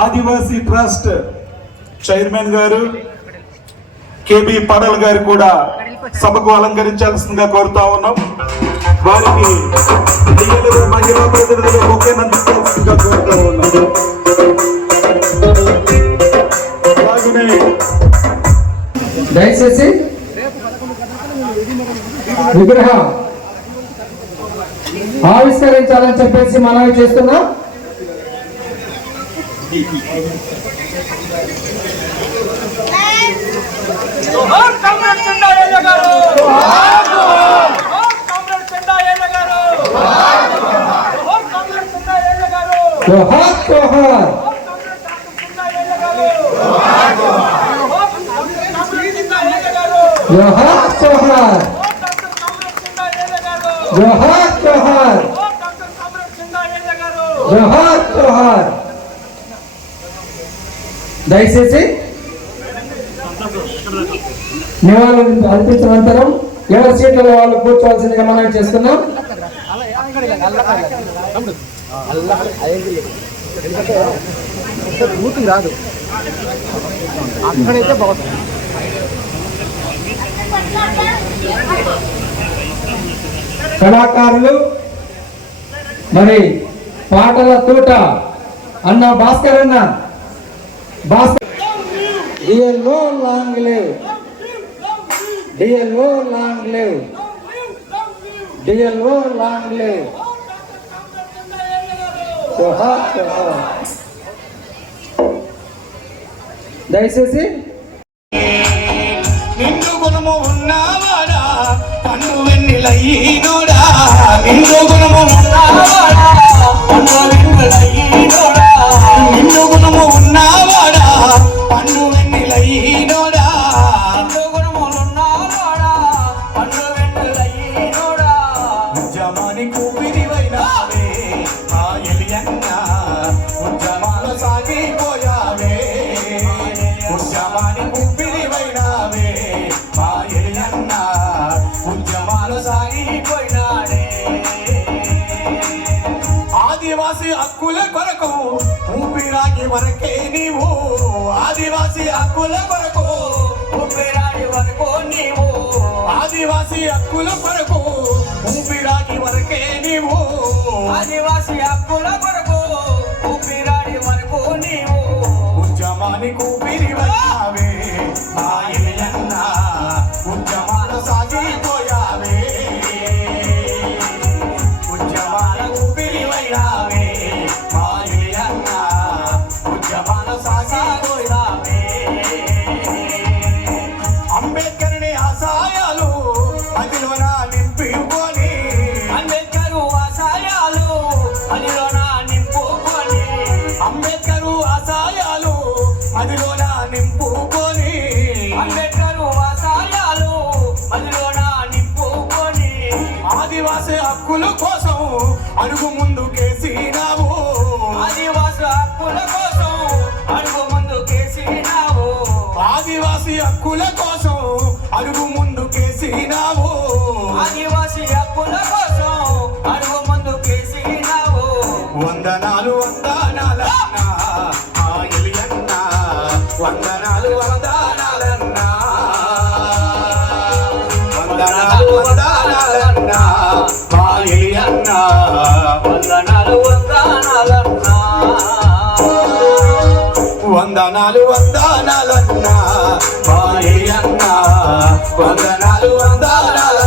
ఆదివాసీ trust chairman గారు KB Padal గారు కూడా సభకు అలంకరించాల్సిందిగా కోరుతా ఉన్నాం. వారికి మహిళా ప్రతినిధులు విగ్రహం. ఆవిష్కరించాలని చెప్పేసి మనవి చేస్తున్నాం. జోహార్ కామ్రేడ్ చెండాయ్య గారు జోహార్ జోహార్ కామ్రేడ్ చెండాయ్య గారు జోహార్ జోహార్ కామ్రేడ్ చెండాయ్య గారు జోహార్ జోహార్ జోహార్ కామ్రేడ్ చెండాయ్య గారు జోహార్ జోహార్ జోహార్ జోహార్ జోహార్ డాక్టర్ జోహార్ దయచేసి నివాళులు అర్పించిన అనంతరం ఎవరి సీట్లలో వాళ్ళు కూర్చోవాల్సిందిగా మనం చేస్తున్నాం. రాదు అక్కడైతే బాగుంది. కళాకారులు మరి పాటల తోట అన్న భాస్కర్ అన్న. Bhaskar DLO long live. DLO long live. DLO long live. దయచేసి గుణము ఉన్నవాడా? పండు వెన్నెలయ్యినోడా? నిన్ను గుణము ఉన్నవాడా? పండు వెన్నెలయ్యినోడా? నిండు గుణము ఉన్నవాడా? పండు వెన్నెలయ్యినోడా? నిండు వెన్నెలయ్యినోడా? కొరకు ఊపిరాకి వరకే నీవు ఆదివాసి హక్కుల కొరకు ఊపిరాకి వరకు నీవు ఆదివాసి హక్కుల కొరకు ఊపిరాకి వరకే నీవు ఆదివాసి హక్కుల కొరకు ఊపిరాడి వరకు నీవు. ఉద్యమానికి ఊపిరి వచ్చావే ఎలియన్న హక్కుల కోసం అడుగు ముందు కేసినావు. ఆదివాసి హక్కుల కోసం అడుగు ముందు కేసినావు. ఆదివాసి హక్కుల కోసం వందనాలు వందనాలన్నా. మా వందనాలు వందనాలు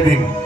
Baby.